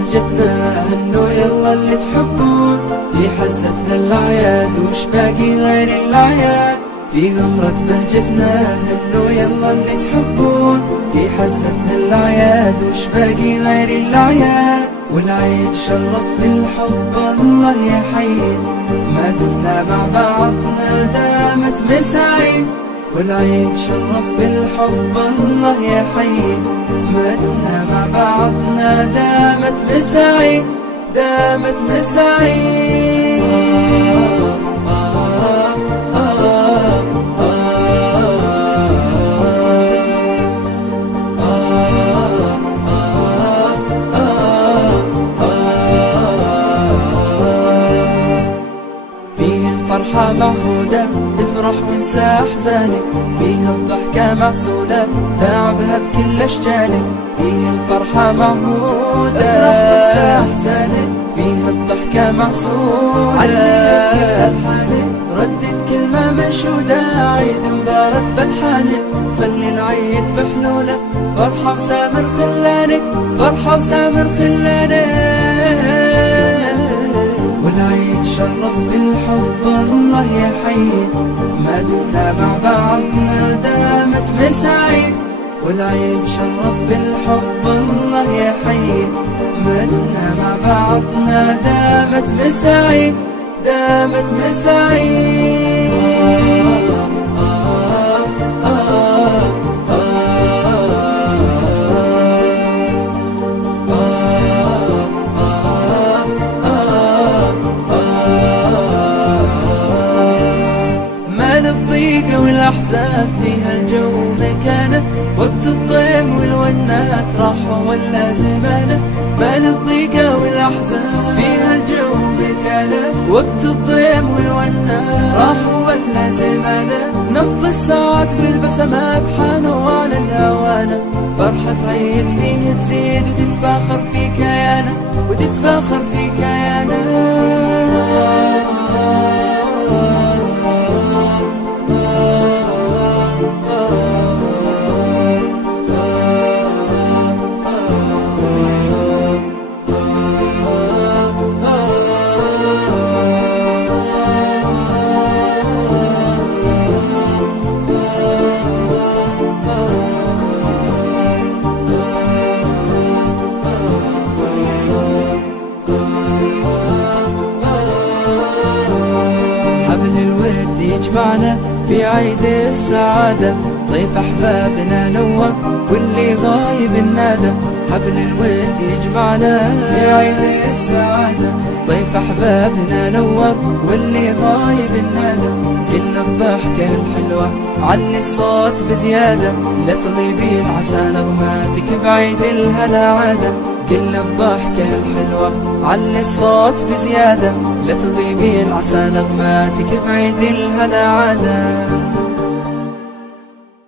بهجتنا هنو يلا اللي تحبون، في حزة هالأعياد وش باقي غير الأعياد. في غمرة بهجتنا هنو يلا اللي تحبون، في حزة هالأعياد وش باقي غير الأعياد. والعيد شرف بالحب الله يحيينا، ما دمنا مع بعضنا دامت مساعيد. والعيد شرف بالحب الله يحيينا، ما دمنا مع بعضنا دامت مساعيد، دامت مساعيد. الفرحة معهودة افرح وانسى احزانك، فيها الضحكة معسولة داعبها بكل اشجانك. فيها الفرحة معهودة افرح وانسى احزانك، فيها الضحكة معسولة عليك بألحانك. ردد كلمة منشودة عيد مبارك بألحانك، خلي العيد بحلولة فرحة وسامر خلانك، فرحة وسامر خلانك. والعيد شرف بالحب الله يحيينا، ما دمنا مع بعضنا دامت مساعيد. والعيد شرف بالحب الله يحيينا، ما دمنا مع بعضنا دامت مساعيد، دامت مساعيد. الضيقة والأحزان فيها الجو مكانه، وقت الضيم والونات راحوا ولا زمانه. مال الضيقة والأحزان فيها الجو مكانه، وقت الضيم والونات راحوا ولا زمانه. نبض الساعات والبسمات حانوا على الهوانة، فرحة عيد فيه تزيد وتتفاخر في كيانه، وتتفاخر في كيانه. يجمعنا في عيد السعادة، ضيف أحبابنا نوّر واللي غايب النادى. حبل الود يجمعنا في عيد السعادة، ضيف أحبابنا نوّر واللي غايب النادى. كل الضحكة الحلوة علي الصوت بزيادة، لا تغيبين عسى نغماتك بعيد الهنا عادة. كل الضحكة الحلوة علي الصوت بزيادة، لا تغيبين عسى نغماتك بعيد الهنا عادة.